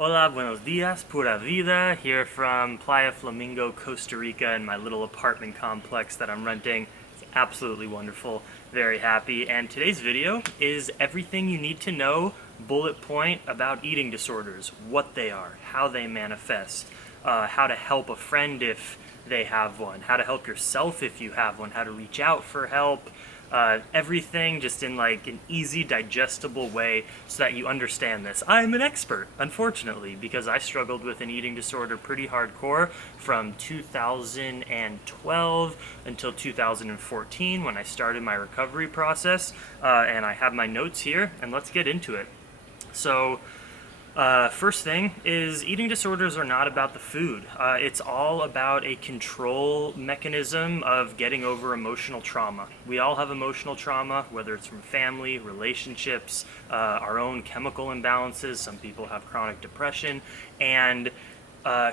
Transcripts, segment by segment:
Hola, buenos dias, pura vida, here from Playa Flamingo, Costa Rica, in my little apartment complex that I'm renting. It's absolutely wonderful, very happy. And today's video is everything you need to know, bullet point, about eating disorders, what they are, how they manifest, how to help a friend if they have one, how to help yourself if you have one, how to reach out for help, everything just in like an easy, digestible way so that you understand this. I'm an expert, unfortunately, because I struggled with an eating disorder pretty hardcore from 2012 until 2014 when I started my recovery process. And I have my notes here, and let's get into it. So, first thing is eating disorders are not about the food. It's all about a control mechanism of getting over emotional trauma. We all have emotional trauma, whether it's from family, relationships, our own chemical imbalances. Some people have chronic depression. And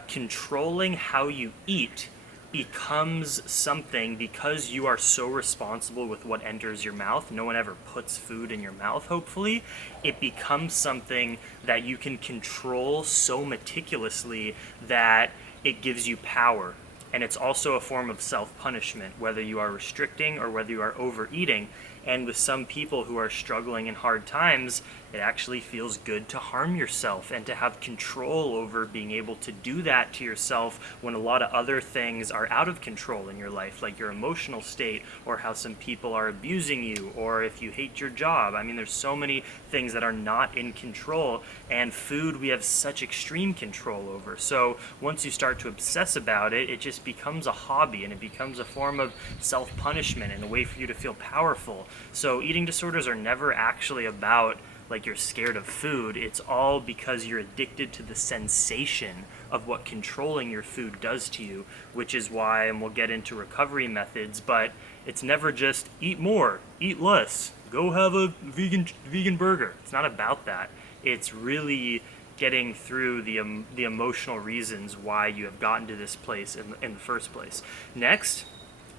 controlling how you eat becomes something because you are so responsible with what enters your mouth. No one ever puts food in your mouth, hopefully. It becomes something that you can control so meticulously that it gives you power. And it's also a form of self-punishment, whether you are restricting or whether you are overeating. And with some people who are struggling in hard times, it actually feels good to harm yourself and to have control over being able to do that to yourself when a lot of other things are out of control in your life, like your emotional state or how some people are abusing you or if you hate your job. I mean, there's so many things that are not in control, and food we have such extreme control over. So once you start to obsess about it, it just becomes a hobby and it becomes a form of self-punishment and a way for you to feel powerful. So eating disorders are never actually about like you're scared of food. It's all because you're addicted to the sensation of what controlling your food does to you, which is why, and we'll get into recovery methods, but it's never just eat more, eat less, go have a vegan burger. It's not about that. It's really getting through the emotional reasons why you have gotten to this place in the first place. Next,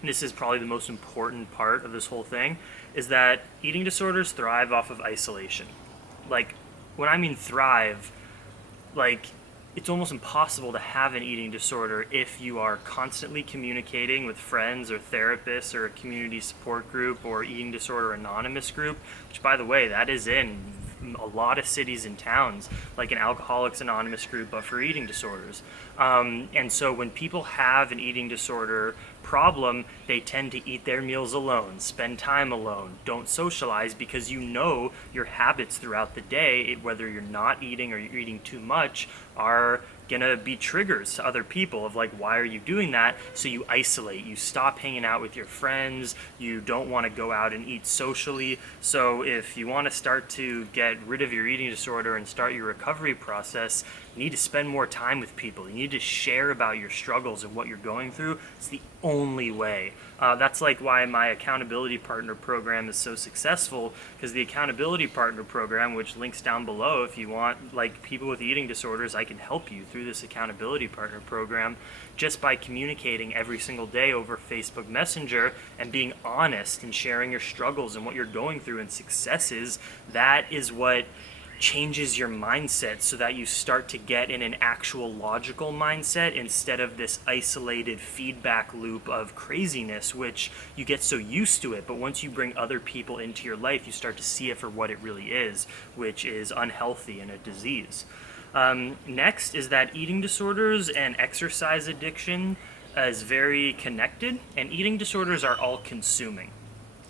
this is probably the most important part of this whole thing, is that eating disorders thrive off of isolation. Like, when I mean thrive, like, it's almost impossible to have an eating disorder if you are constantly communicating with friends or therapists or a community support group or eating disorder anonymous group, which, by the way, that is in a lot of cities and towns, like an Alcoholics Anonymous group, but for eating disorders. And so when people have an eating disorder problem, they tend to eat their meals alone, spend time alone, don't socialize, because you know your habits throughout the day, whether you're not eating or you're eating too much, are gonna be triggers to other people of like, why are you doing that? So you isolate, you stop hanging out with your friends, you don't want to go out and eat socially. So if you want to start to get rid of your eating disorder and start your recovery process, you need to spend more time with people. You need to share about your struggles and what you're going through. It's the only way. That's like why my accountability partner program is so successful, because the accountability partner program, which links down below if you want, like, people with eating disorders, I can help you through this accountability partner program just by communicating every single day over Facebook Messenger and being honest and sharing your struggles and what you're going through and successes. That is what changes your mindset so that you start to get in an actual logical mindset instead of this isolated feedback loop of craziness, which you get so used to it. But once you bring other people into your life, you start to see it for what it really is, which is unhealthy and a disease. Next is that eating disorders and exercise addiction is very connected, and eating disorders are all consuming.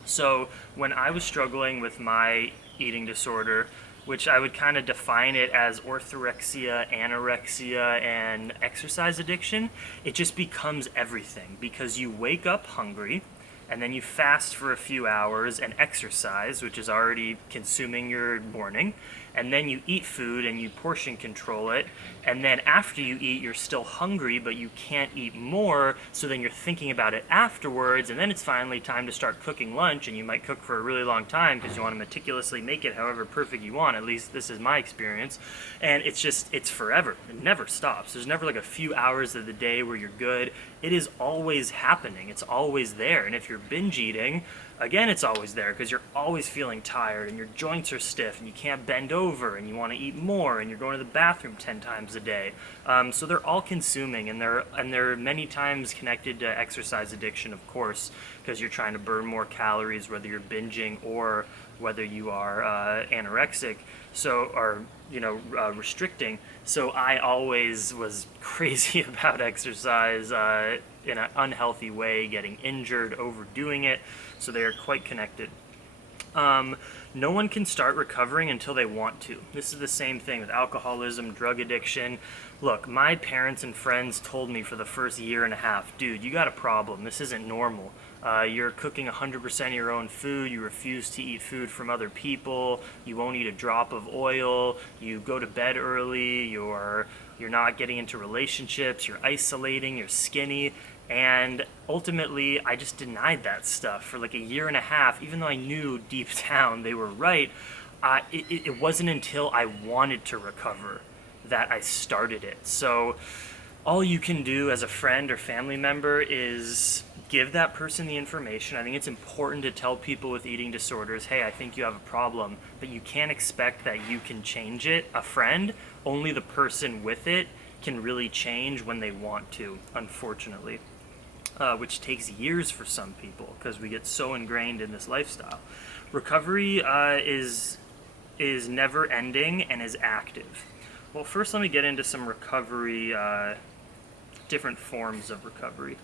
So when I was struggling with my eating disorder, which I would kind of define it as orthorexia, anorexia, and exercise addiction, it just becomes everything because you wake up hungry and then you fast for a few hours and exercise, which is already consuming your morning, and then you eat food and you portion control it, and then after you eat you're still hungry but you can't eat more, so then you're thinking about it afterwards, and then it's finally time to start cooking lunch, and you might cook for a really long time because you want to meticulously make it however perfect you want. At least this is my experience, and it's forever. It never stops. There's never like a few hours of the day where you're good. It is always happening. It's always there. And if you're binge eating, again, it's always there because you're always feeling tired and your joints are stiff and you can't bend over and you want to eat more and you're going to the bathroom 10 times a day. So they're all consuming, and they're many times connected to exercise addiction, of course, because you're trying to burn more calories, whether you're binging or whether you are anorexic, or restricting. So I always was crazy about exercise in an unhealthy way, getting injured, overdoing it. So they are quite connected. No one can start recovering until they want to. This is the same thing with alcoholism, drug addiction. Look, my parents and friends told me for the first year and a half, dude, you got a problem. This isn't normal. You're cooking 100% of your own food. You refuse to eat food from other people. You won't eat a drop of oil. You go to bed early. You're not getting into relationships. You're isolating. You're skinny. And ultimately, I just denied that stuff for like a year and a half, even though I knew deep down they were right. It wasn't until I wanted to recover that I started it. So all you can do as a friend or family member is give that person the information. I think it's important to tell people with eating disorders, hey, I think you have a problem, but you can't expect that you can change it. A friend, only the person with it can really change when they want to, unfortunately. Which takes years for some people because we get so ingrained in this lifestyle. Recovery is never ending and is active. Well, first let me get into some recovery, different forms of recovery.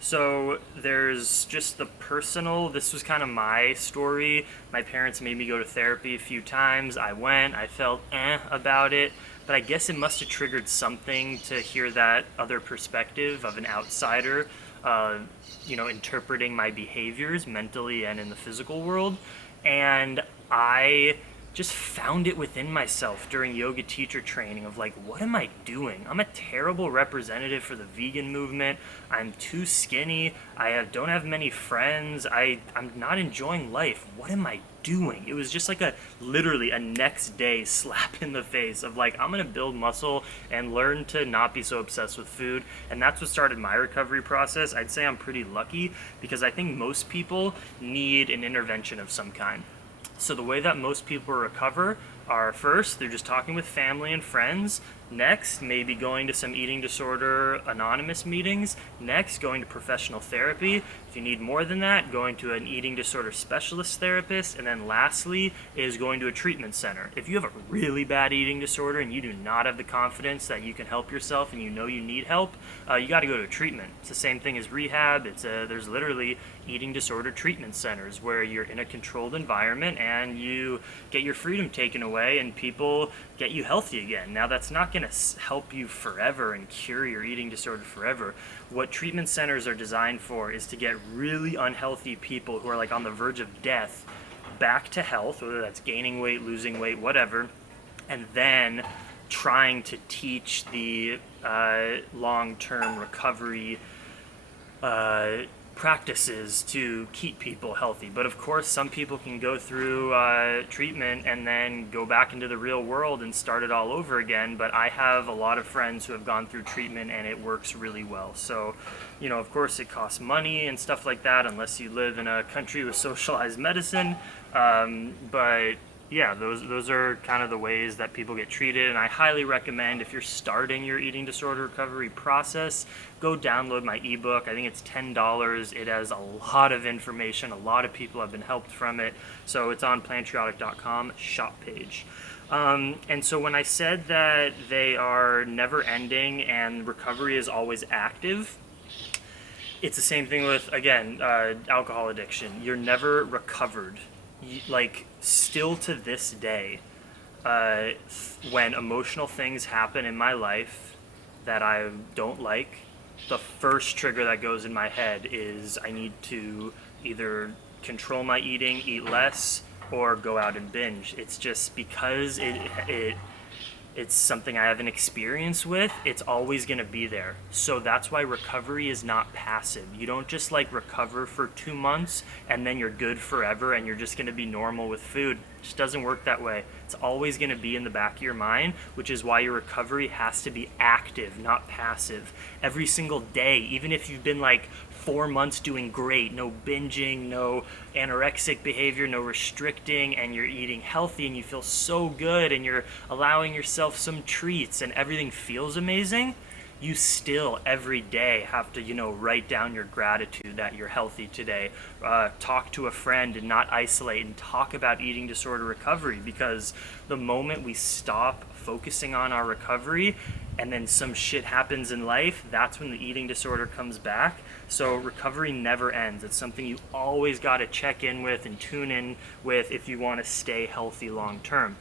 So there's just the personal. This was kind of my story. My parents made me go to therapy a few times. I went. I felt about it. But I guess it must have triggered something to hear that other perspective of an outsider, interpreting my behaviors mentally and in the physical world. And I just found it within myself during yoga teacher training of like, what am I doing? I'm a terrible representative for the vegan movement. I'm too skinny. Don't have many friends. I'm not enjoying life. What am I doing? It was just like literally a next day slap in the face of like, I'm gonna build muscle and learn to not be so obsessed with food. And that's what started my recovery process. I'd say I'm pretty lucky because I think most people need an intervention of some kind. So the way that most people recover are, first, they're just talking with family and friends. Next, maybe going to some eating disorder anonymous meetings. Next, going to professional therapy. If you need more than that, going to an eating disorder specialist therapist. And then lastly is going to a treatment center. If you have a really bad eating disorder and you do not have the confidence that you can help yourself and you know you need help, you got to go to a treatment. It's the same thing as rehab. There's literally eating disorder treatment centers where you're in a controlled environment and you get your freedom taken away and people get you healthy again. Now, that's not going to help you forever and cure your eating disorder forever. What treatment centers are designed for is to get really unhealthy people who are like on the verge of death back to health, whether that's gaining weight, losing weight, whatever, and then trying to teach the long-term recovery practices to keep people healthy. But of course, some people can go through treatment and then go back into the real world and start it all over again. But I have a lot of friends who have gone through treatment and it works really well. So, of course it costs money and stuff like that unless you live in a country with socialized medicine. But yeah, those are kind of the ways that people get treated, and I highly recommend if you're starting your eating disorder recovery process, go download my ebook. I think it's $10. It has a lot of information. A lot of people have been helped from it. So it's on plantriotic.com shop page. And so when I said that they are never ending and recovery is always active, it's the same thing with, again, alcohol addiction. You're never recovered. Still to this day, when emotional things happen in my life that I don't like, the first trigger that goes in my head is I need to either control my eating, eat less, or go out and binge. It's just because it's something I have an experience with, it's always going to be there. So that's why recovery is not passive. You don't just recover for 2 months and then you're good forever and you're just going to be normal with food. just doesn't work that way. It's always going to be in the back of your mind, which is why your recovery has to be active, not passive. Every single day, even if you've been like 4 months doing great, no binging, no anorexic behavior, no restricting, and you're eating healthy and you feel so good and you're allowing yourself some treats and everything feels amazing, you still every day have to, write down your gratitude that you're healthy today. Talk to a friend and not isolate, and talk about eating disorder recovery, because the moment we stop focusing on our recovery and then some shit happens in life, that's when the eating disorder comes back. So recovery never ends. It's something you always got to check in with and tune in with if you want to stay healthy long term.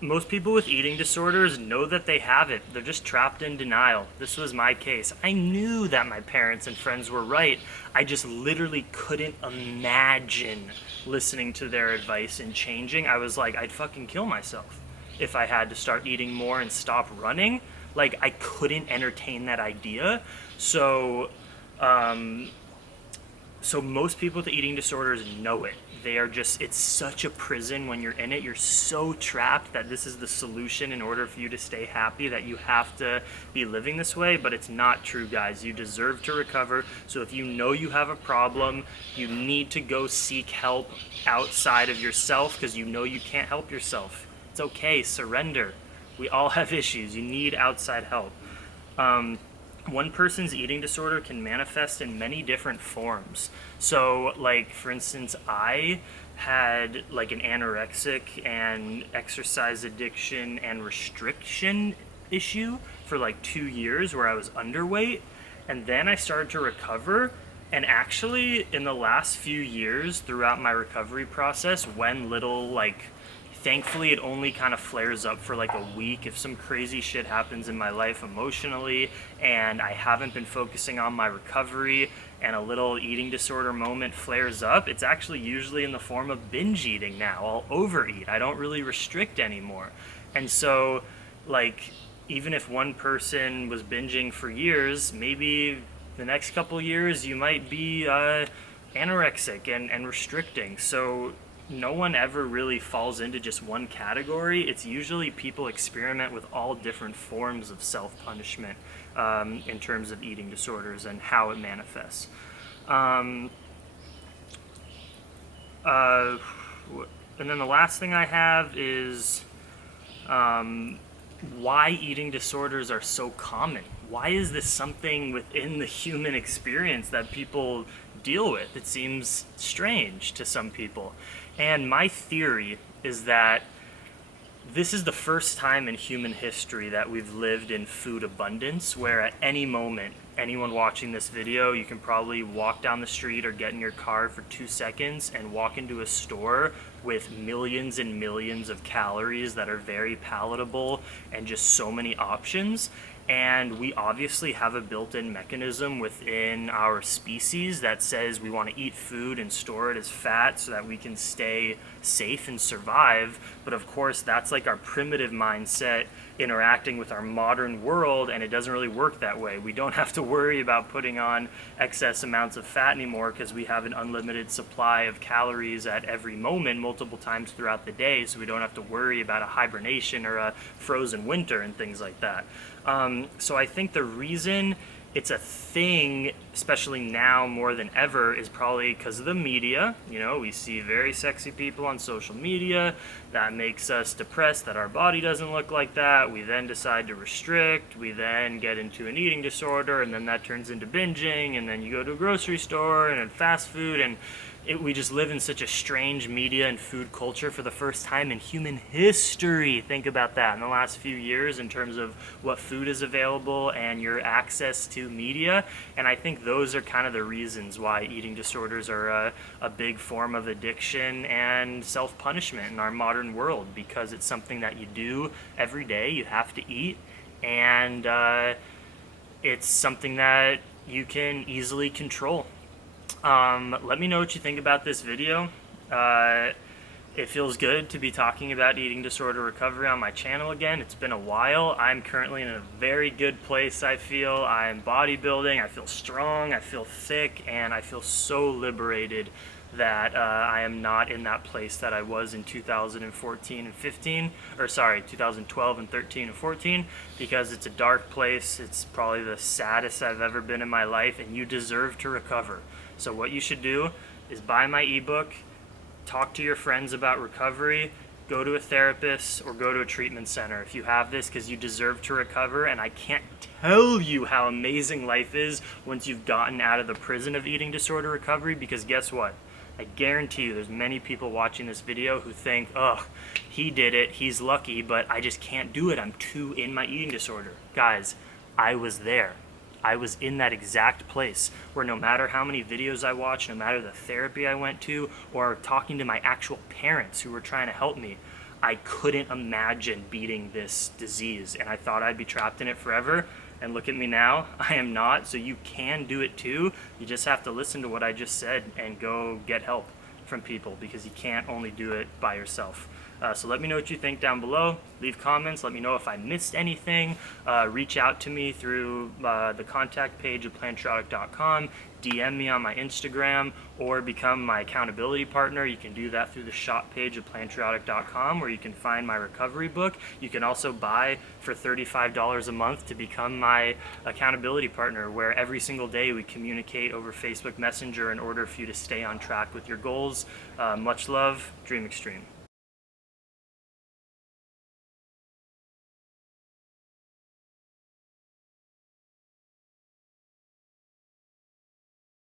Most people with eating disorders know that they have it. They're just trapped in denial. This was my case. I knew that my parents and friends were right. I just literally couldn't imagine listening to their advice and changing. I was like, I'd fucking kill myself if I had to start eating more and stop running. Like, I couldn't entertain that idea. So most people with eating disorders know it. They are just, it's such a prison when you're in it. You're so trapped that this is the solution in order for you to stay happy, that you have to be living this way. But it's not true, guys. You deserve to recover. So if you know you have a problem, you need to go seek help outside of yourself, because you know you can't help yourself. It's okay. Surrender. We all have issues. You need outside help. One person's eating disorder can manifest in many different forms. So, like, for instance, I had like an anorexic and exercise addiction and restriction issue for like 2 years where I was underweight. And then I started to recover. And actually, in the last few years throughout my recovery process, when thankfully it only kind of flares up for like a week if some crazy shit happens in my life emotionally and I haven't been focusing on my recovery and a little eating disorder moment flares up, it's actually usually in the form of binge eating now. I'll overeat. I don't really restrict anymore. And so, like, even if one person was binging for years, maybe the next couple years you might be anorexic and restricting. So no one ever really falls into just one category. It's usually people experiment with all different forms of self-punishment in terms of eating disorders and how it manifests. And then the last thing I have is why eating disorders are so common. Why is this something within the human experience that people deal with? It seems strange to some people. And my theory is that this is the first time in human history that we've lived in food abundance, where at any moment, anyone watching this video, you can probably walk down the street or get in your car for 2 seconds and walk into a store with millions and millions of calories that are very palatable and just so many options. And we obviously have a built-in mechanism within our species that says we want to eat food and store it as fat so that we can stay safe and survive. But of course, that's like our primitive mindset interacting with our modern world, and it doesn't really work that way. We don't have to worry about putting on excess amounts of fat anymore because we have an unlimited supply of calories at every moment, multiple times throughout the day, so we don't have to worry about a hibernation or a frozen winter and things like that. So I think the reason it's a thing, especially now more than ever, is probably because of the media. You know, we see very sexy people on social media. That makes us depressed that our body doesn't look like that. We then decide to restrict. We then get into an eating disorder, and then that turns into binging, and then you go to a grocery store and then fast food, and we just live in such a strange media and food culture for the first time in human history. Think about that in the last few years in terms of what food is available and your access to media. And I think those are kind of the reasons why eating disorders are a big form of addiction and self-punishment in our modern world, because it's something that you do every day. You have to eat, and it's something that you can easily control. Let me know what you think about this video. It feels good to be talking about eating disorder recovery on my channel again. It's been a while. I'm currently in a very good place, I feel. I'm bodybuilding, I feel strong, I feel thick, and I feel so liberated that I am not in that place that I was in 2014 and 15, or sorry, 2012 and 13 and 14, because it's a dark place. It's probably the saddest I've ever been in my life, and you deserve to recover. So what you should do is buy my ebook, talk to your friends about recovery, go to a therapist, or go to a treatment center if you have this, because you deserve to recover. And I can't tell you how amazing life is once you've gotten out of the prison of eating disorder recovery, because guess what? I guarantee you there's many people watching this video who think, oh, he did it, he's lucky, but I just can't do it. I'm too in my eating disorder. Guys, I was there. I was in that exact place where no matter how many videos I watched, no matter the therapy I went to, or talking to my actual parents who were trying to help me, I couldn't imagine beating this disease, and I thought I'd be trapped in it forever. And look at me now, I am not. So you can do it too. You just have to listen to what I just said and go get help from people, because you can't only do it by yourself. So let me know what you think down below. Leave comments. Let me know if I missed anything. Reach out to me through the contact page of Plantriotic.com. DM me on my Instagram, or become my accountability partner. You can do that through the shop page of Plantriotic.com, where you can find my recovery book. You can also buy for $35 a month to become my accountability partner, where every single day we communicate over Facebook Messenger in order for you to stay on track with your goals. Much love, Dream Extreme.